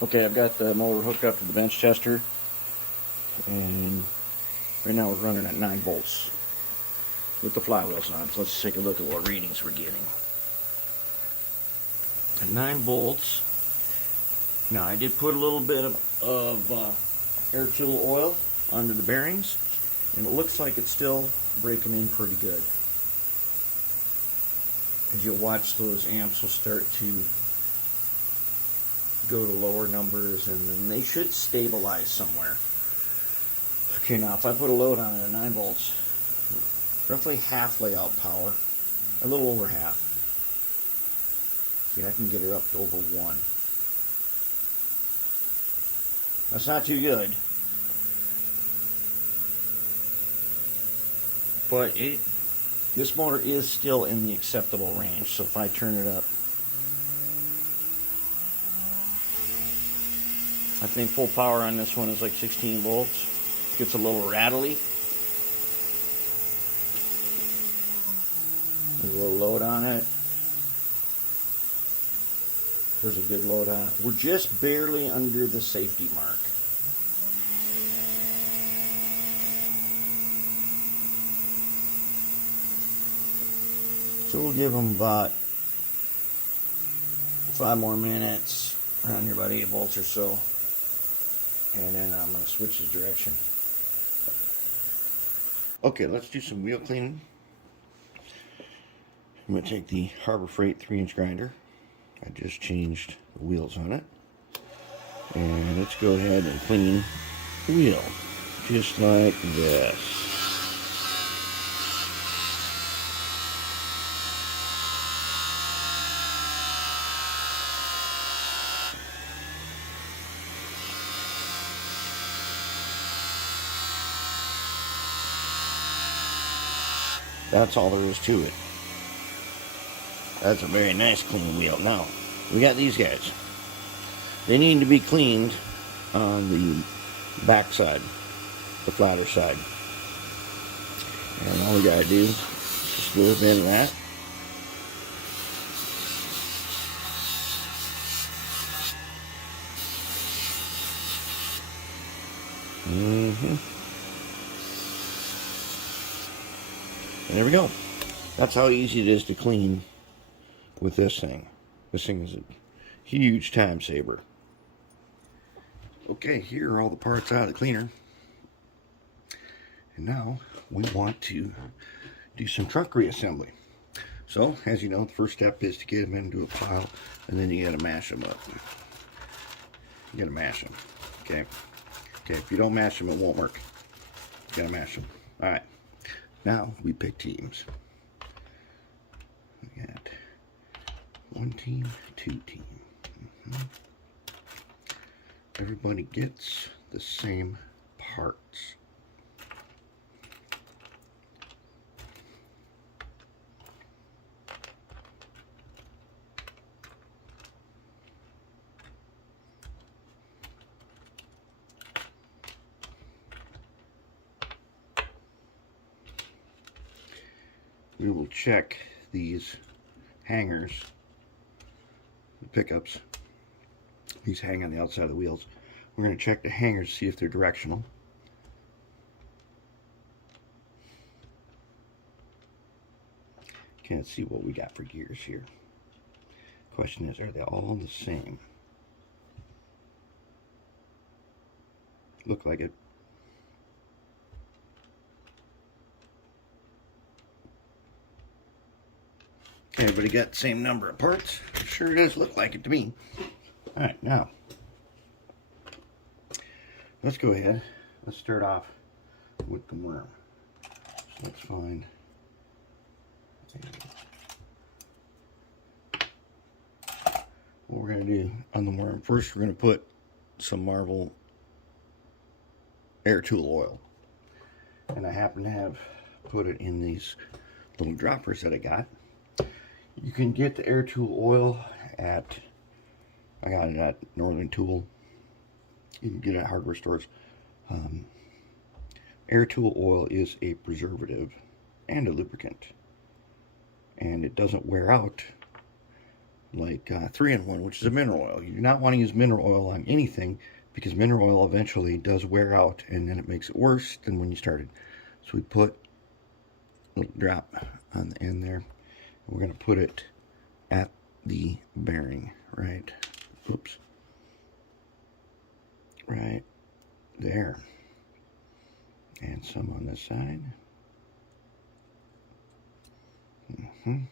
Okay, I've got the motor hooked up to the bench tester, and right now we're running at 9 volts with the flywheels on. So let's take a look at what readings we're getting. At 9 volts. Now I did put a little bit of air tool oil under the bearings, and it looks like it's still breaking in pretty good. As you'll watch, those amps will start to go to lower numbers, and then they should stabilize somewhere. Okay, now if I put a load on it at 9 volts, roughly half layout power, a little over half. See, I can get her up to over 1. That's not too good, but this motor is still in the acceptable range. So if I turn it up, I think full power on this one is like 16 volts. Gets a little rattly. There's a little load on it. There's a good load on it. We're just barely under the safety mark. So we'll give them about 5 more minutes, around here about 8 volts or so. And then I'm going to switch the direction. Okay, let's do some wheel cleaning. I'm going to take the Harbor Freight 3-inch grinder. I just changed the wheels on it. And let's go ahead and clean the wheel. Just like this. That's all there is to it. That's a very nice clean wheel. Now, we got these guys. They need to be cleaned on the back side, the flatter side. And all we gotta do is just a little bit of that. And there we go. That's how easy it is to clean with this thing. This thing is a huge time saver. Okay, here are all the parts out of the cleaner. And now we want to do some truck reassembly. So, as you know, the first step is to get them into a pile, and then you gotta mash them up. You gotta mash them. Okay? Okay, if you don't mash them, it won't work. You gotta mash them. Alright. Now we pick teams. We got 1 team, 2 team. Everybody gets the same parts. We will check these hangers, the pickups. These hang on the outside of the wheels. We're going to check the hangers to see if they're directional. Can't see what we got for gears here. Question is, are they all the same? Look like it. Everybody got the same number of parts? Sure does look like it to me. Alright, now let's go ahead. Let's start off with the worm. So let's find what we're going to do on the worm. First, we're going to put some Marvel air tool oil. And I happen to have put it in these little droppers that I got. You can get the air tool oil at, I got it at Northern Tool. You can get it at hardware stores. Air tool oil is a preservative and a lubricant. And it doesn't wear out like 3-in-1, which is a mineral oil. You do not want to use mineral oil on anything because mineral oil eventually does wear out and then it makes it worse than when you started. So we put a little drop on the end there. We're going to put it at the bearing, right? Oops. Right there. And some on this side. Very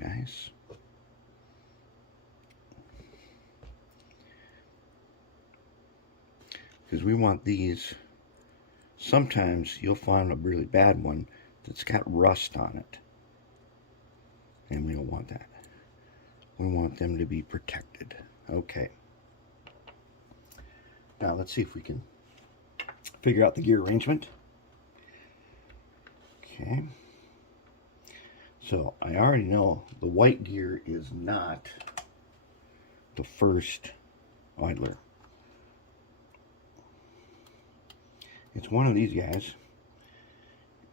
nice. Because we want these, sometimes you'll find a really bad one that's got rust on it. And we don't want that. We want them to be protected. Okay. Now let's see if we can figure out the gear arrangement. Okay. So I already know the white gear is not the first idler. It's one of these guys,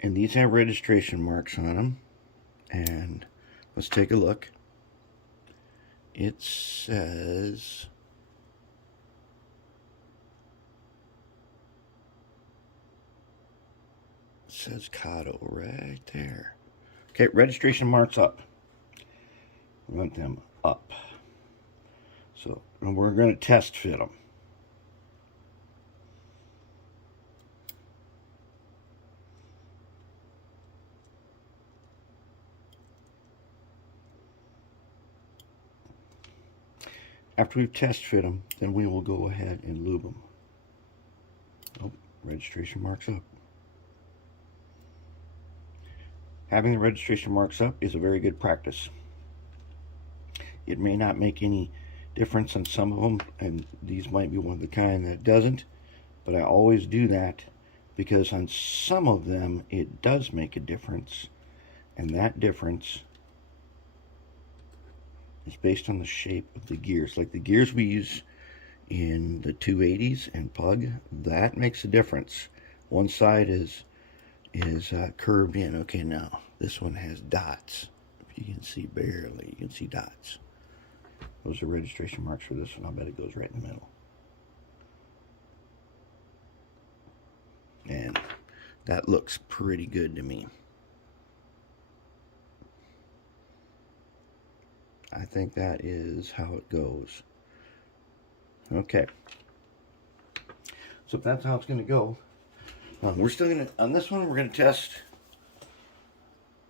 and these have registration marks on them. And let's take a look. It says Kato right there. Okay, registration marks up. We want them up. So we're going to test fit them. After we've test fit them, then we will go ahead and lube them. Oh, registration marks up. Having the registration marks up is a very good practice. It may not make any difference on some of them, and these might be one of the kind that doesn't, but I always do that because on some of them it does make a difference, and that difference is based on the shape of the gears. Like the gears we use in the 280s and Pug, that makes a difference. One side is curved in. Okay, now this one has dots. If you can see barely, you can see dots. Those are registration marks for this one. I'll bet it goes right in the middle. And that looks pretty good to me. I think that is how it goes. Okay. So if that's how it's going to go, we're still going to, on this one, we're going to test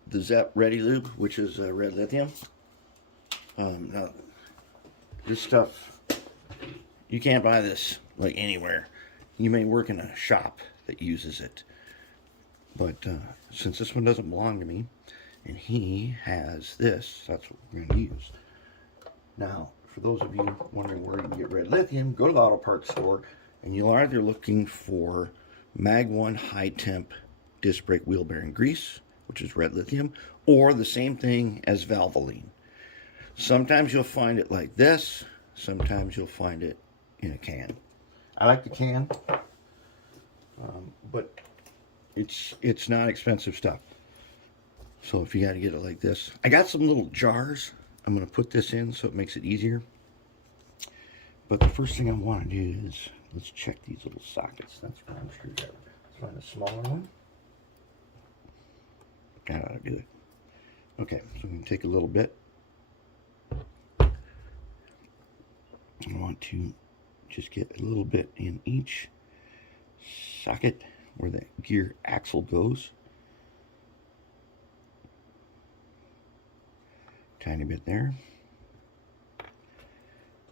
the Zep Ready Lube, which is red lithium. Now, this stuff, you can't buy this like anywhere. You may work in a shop that uses it. But since this one doesn't belong to me, and he has this, that's what we're going to use. Now, for those of you wondering where you can get red lithium, go to the auto parts store, and you'll either looking for Mag 1 high temp disc brake wheel bearing grease, which is red lithium, or the same thing as Valvoline. Sometimes you'll find it like this, sometimes you'll find it in a can. I like the can, but it's not expensive stuff. So if you got to get it like this, I got some little jars. I'm going to put this in so it makes it easier. But the first thing I want to do is, let's check these little sockets. That's a round screwdriver. Let's find a smaller one. That ought to do it. Okay, so I'm going to take a little bit. I want to just get a little bit in each socket where the gear axle goes. Tiny bit there.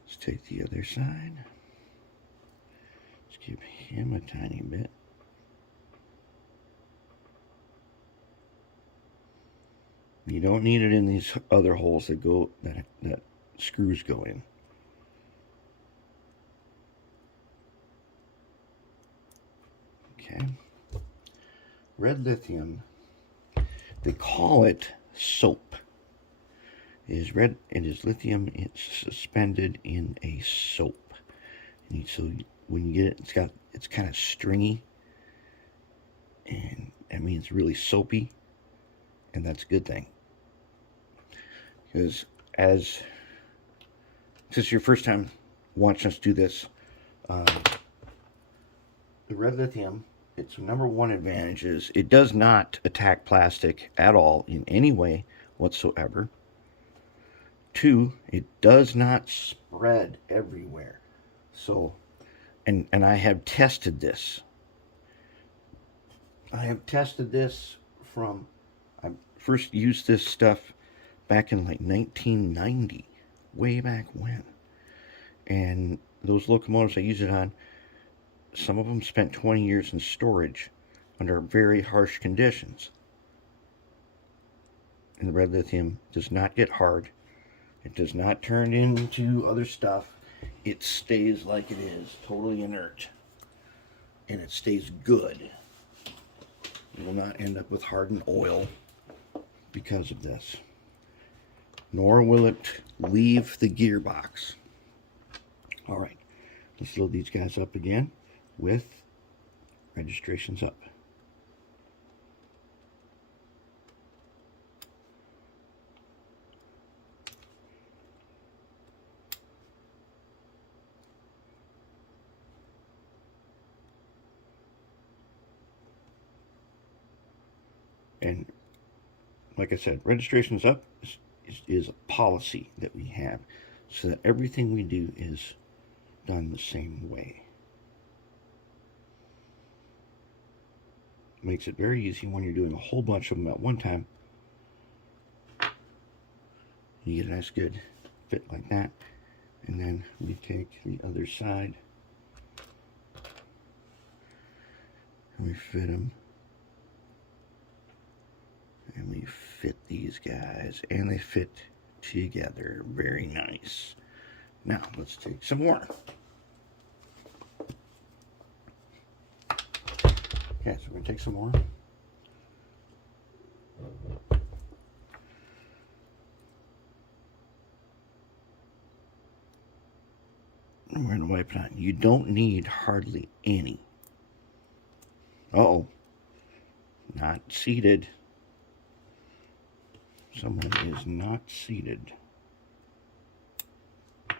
Let's take the other side. Let's give him a tiny bit. You don't need it in these other holes that go that screws go in. Okay. Red lithium, they call it soap. It is red, it is lithium, it's suspended in a soap. And so when you get it, it's kind of stringy, and that means really soapy, and that's a good thing. is, as this is your first time watching us do this, the red lithium, its number one advantage is it does not attack plastic at all in any way whatsoever. 2, it does not spread everywhere. So, and I have tested this. I have tested this from, I first used this stuff back in like 1990, way back when. And those locomotives I use it on, some of them spent 20 years in storage under very harsh conditions. And the red lithium does not get hard. It does not turn into other stuff. It stays like it is, totally inert. And it stays good. You will not end up with hardened oil because of this. Nor will it leave the gearbox. All right, let's load these guys up again with registrations up. And like I said, registrations up is a policy that we have so that everything we do is done the same way. Makes it very easy when you're doing a whole bunch of them at one time. You get a nice good fit like that. And then we take the other side and we fit them. And we fit these guys, and they fit together very nice. Now let's take some more. Okay, so we're gonna take some more. And we're gonna wipe it on. You don't need hardly any. Uh-oh, not seated. Someone is not seated. Let's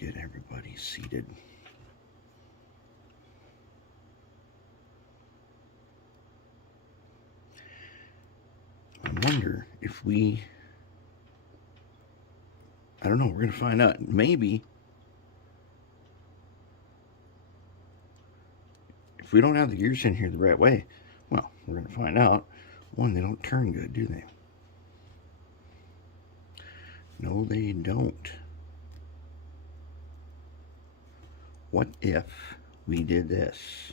get everybody seated. I wonder if we, I don't know, we're going to find out. Maybe if we don't have the gears in here the right way, well, we're going to find out. One, they don't turn good, do they? No, they don't. What if we did this?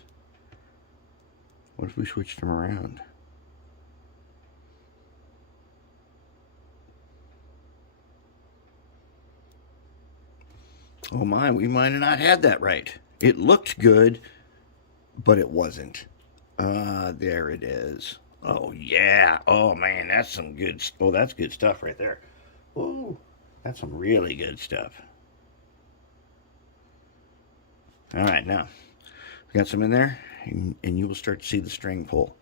What if we switched them around? Oh my, we might have not had that right. It looked good, but it wasn't. There it is. Oh yeah. Oh man, that's some good. Oh, that's good stuff right there. Oh, that's some really good stuff. All right, now we got some in there, and you will start to see the string pull.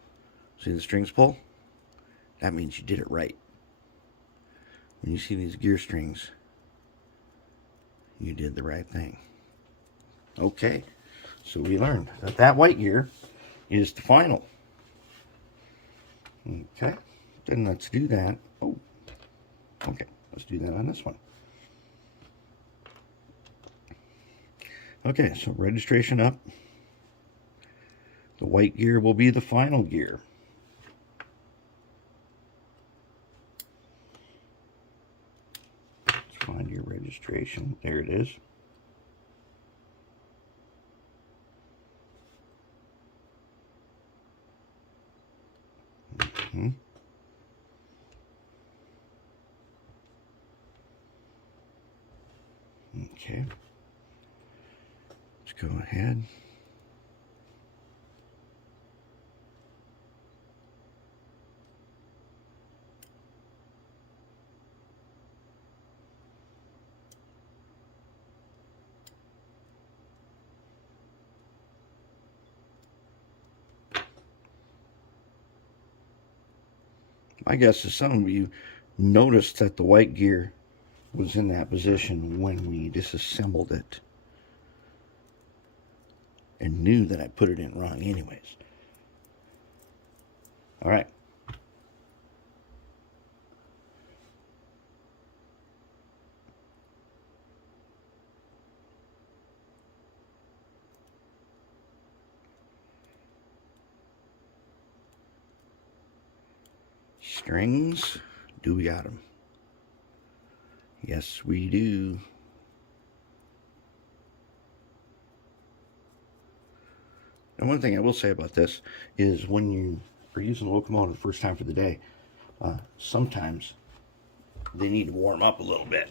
See the strings pull? That means you did it right. When you see these gear strings, you did the right thing. Okay, so we learned that that white gear is the final. Okay, then let's do that. Oh, okay, let's do that on this one. Okay, so registration up. The white gear will be the final gear. Let's find your registration. There it is. Okay. Let's go ahead. My guess is some of you noticed that the white gear was in that position when we disassembled it and knew that I put it in wrong anyways. All right. Strings, do we got them? Yes, we do. And one thing I will say about this is when you are using the locomotive the first time for the day, sometimes they need to warm up a little bit.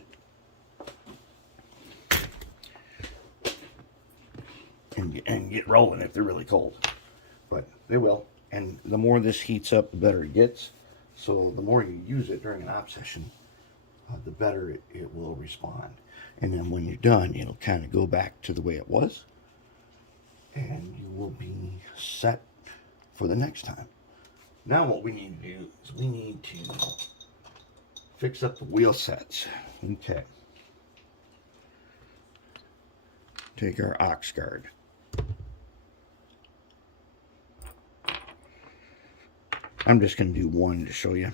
And get rolling if they're really cold. But they will. And the more this heats up, the better it gets. So the more you use it during an op session, the better it will respond. And then when you're done, it'll kind of go back to the way it was. And you will be set for the next time. Now what we need to do is we need to fix up the wheel sets. Okay. Take our ox guard. I'm just going to do one to show you.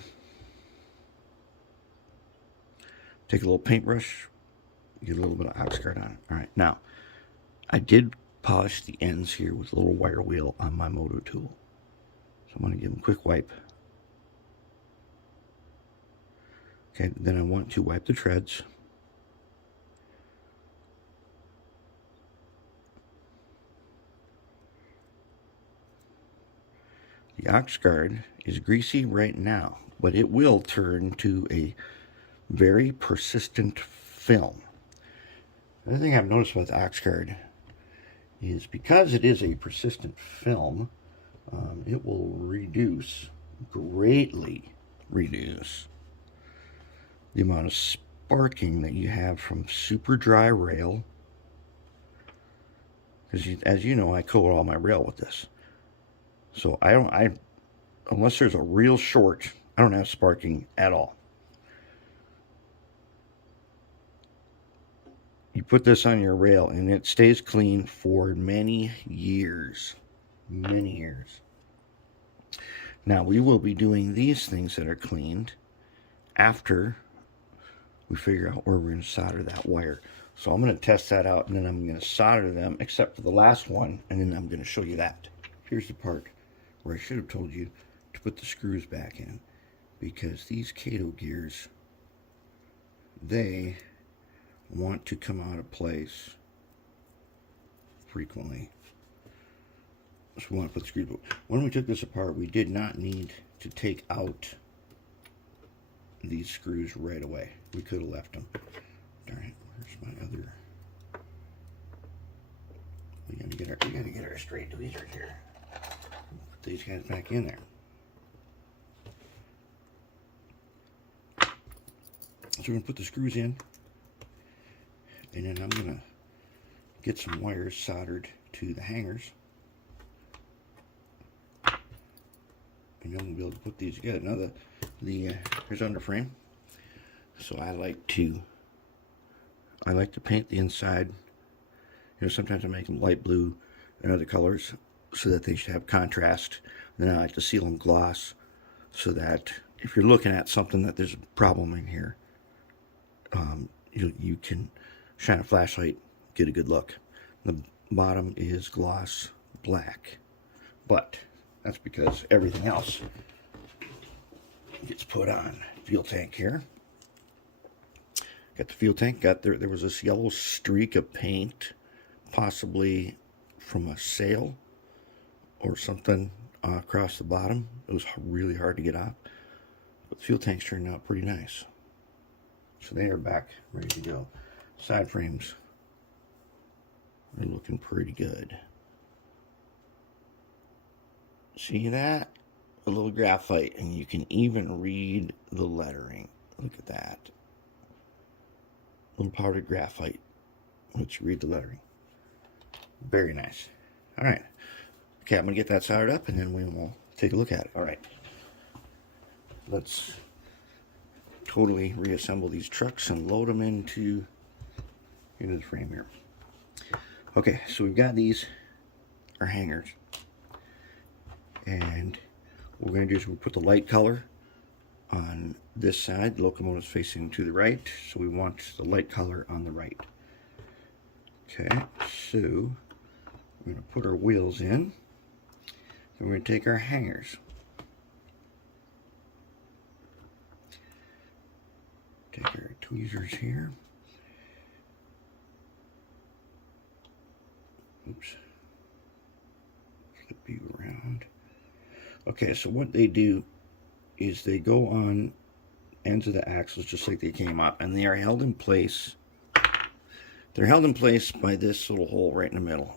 Take a little paintbrush, get a little bit of ox guard on it. All right, now I did polish the ends here with a little wire wheel on my moto tool. So I'm going to give them a quick wipe. Okay, then I want to wipe the treads. The ox guard is greasy right now, but it will turn to a very persistent film. Another thing I've noticed with ox guard is because it is a persistent film, it will greatly reduce the amount of sparking that you have from super dry rail. Because as you know, I coat all my rail with this. So unless there's a real short, I don't have sparking at all. You put this on your rail and it stays clean for many years. Many years. Now we will be doing these things that are cleaned after we figure out where we're going to solder that wire. So I'm going to test that out and then I'm going to solder them except for the last one, and then I'm going to show you that. Here's the part where I should have told you to put the screws back in, because these Kato gears, they want to come out of place frequently. So we want to put the screws back. When we took this apart, we did not need to take out these screws right away. We could have left them. Darn it, where's my other? We gotta get our straight tweezers here. Put these guys back in there. So we're gonna put the screws in, and then I'm gonna get some wires soldered to the hangers, and then we'll be able to put these together. Now here's under frame. So I like to paint the inside. You know, sometimes I make them light blue and other colors so that they should have contrast. Then I like to seal them gloss so that if you're looking at something that there's a problem in here, you can shine a flashlight, get a good look. The bottom is gloss black, but that's because everything else gets put on. Fuel tank here. Got the fuel tank. There was this yellow streak of paint, possibly from a sail or something across the bottom. It was really hard to get off. But the fuel tanks turned out pretty nice. So they are back, ready to go. Side frames are looking pretty good. See that? A little graphite, and you can even read the lettering. Look at that. Little powdered graphite, which you read the lettering. Very nice. All right. Okay, I'm going to get that soldered up, and then we will take a look at it. All right. let's totally reassemble these trucks and load them into the frame here. Okay, so we've got these, our hangers, and what we're going to do is we put the light color on this side. The locomotive is facing to the right, so we want the light color on the right. Okay, so we're going to put our wheels in, and we're going to take our hangers. Take our tweezers here. Oops. Flip you around. Okay, so what they do is they go on ends of the axles just like they came up, and they are held in place. They're held in place by this little hole right in the middle.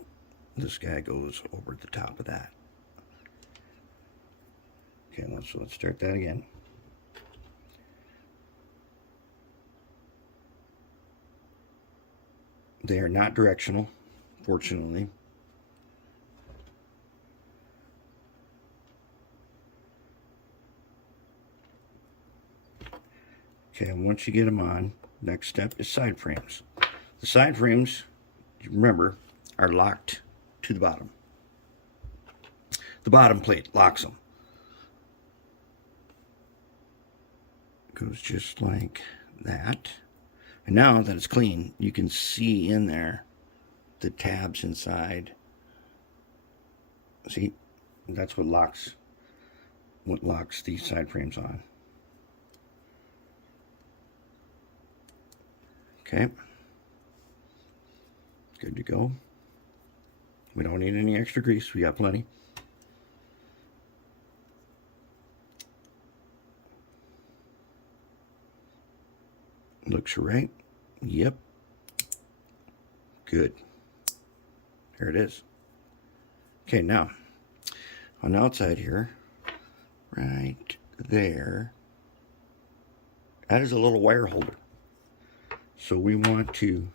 This guy goes over the top of that. Okay, let's start that again. They are not directional, fortunately. Okay, and once you get them on, next step is side frames. The side frames, remember, are locked to the bottom. The bottom plate locks them. It goes just like that. And now that it's clean, you can see in there the tabs inside. See, that's what locks these side frames on. Okay, good to go. We don't need any extra grease, we got plenty. Looks right. Yep. Good. There it is. Okay, now on the outside here, right there, that is a little wire holder. So we want to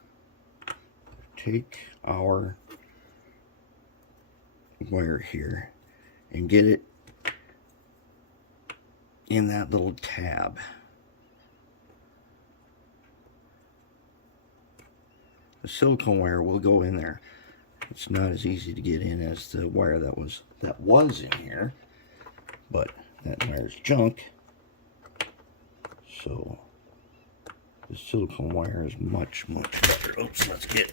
take our wire here and get it in that little tab. The silicone wire will go in there. It's not as easy to get in as the wire that was in here, but that wire's junk. So the silicone wire is much better. Oops, let's get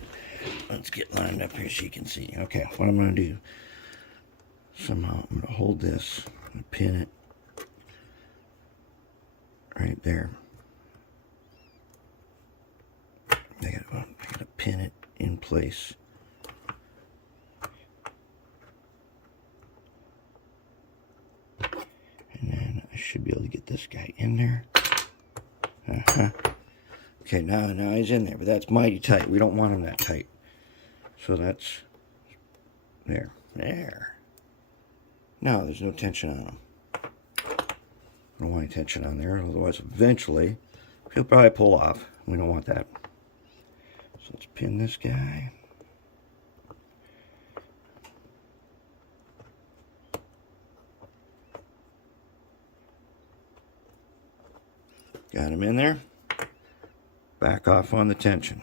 lined up here so you can see. Okay, what I'm going to do, somehow I'm going to hold this and pin it right there. I gotta pin it in place. And then I should be able to get this guy in there. Okay, now he's in there, but that's mighty tight. We don't want him that tight. So that's there. Now there's no tension on him. I don't want any tension on there, otherwise eventually he'll probably pull off. We don't want that. So let's pin this guy. Got him in there. Back off on the tension.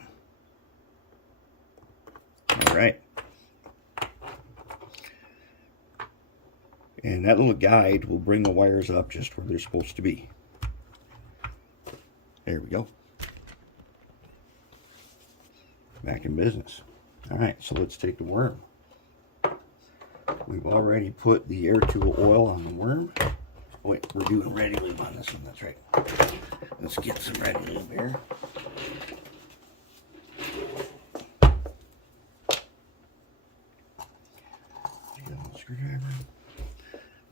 All right. And that little guide will bring the wires up just where they're supposed to be. There we go. Back in business. All right, so let's take the worm. We've already put the air tool oil on the worm. Oh, wait, we're doing ready lube on this one. That's right. Let's get some ready lube here. Get a little screwdriver.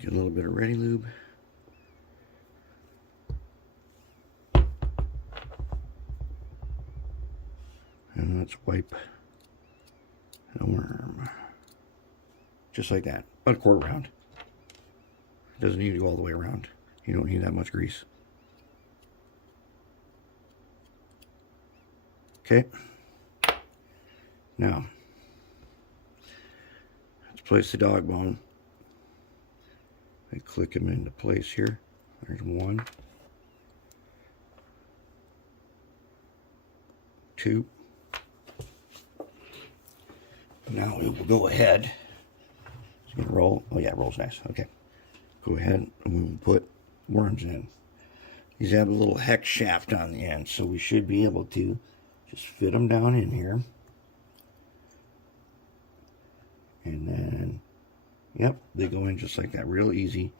Get a little bit of ready lube. And let's wipe the worm. Just like that. About a quarter round. It doesn't need to go all the way around. You don't need that much grease. Okay. Now, let's place the dog bone. I click him into place here. There's 1, 2. Now we will go ahead. It's going to roll. Oh yeah, it rolls nice. Okay. Go ahead and we will put worms in. These have a little hex shaft on the end, so we should be able to just fit them down in here. And then, yep, they go in just like that, real easy.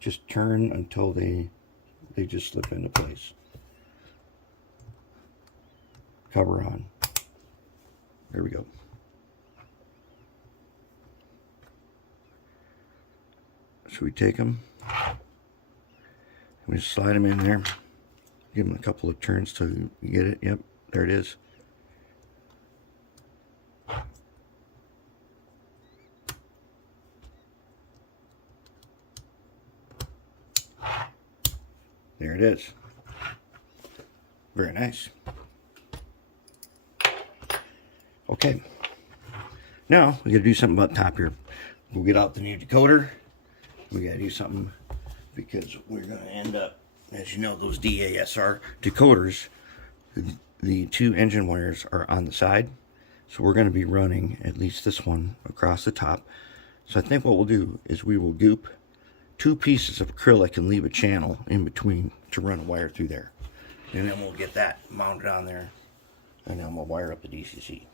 Just turn until they just slip into place. Cover on. There we go. So we take them, we just slide them in there, give them a couple of turns till you get it. Yep, there it is. There it is. Very nice. Okay. Now we got to do something about the top here. We'll get out the new decoder. We got to do something because we're going to end up, as you know, those DASR decoders, the 2 engine wires are on the side. So we're going to be running at least this one across the top. So I think what we'll do is we will goop 2 pieces of acrylic and leave a channel in between to run a wire through there. And then we'll get that mounted on there, and then we'll wire up the DCC.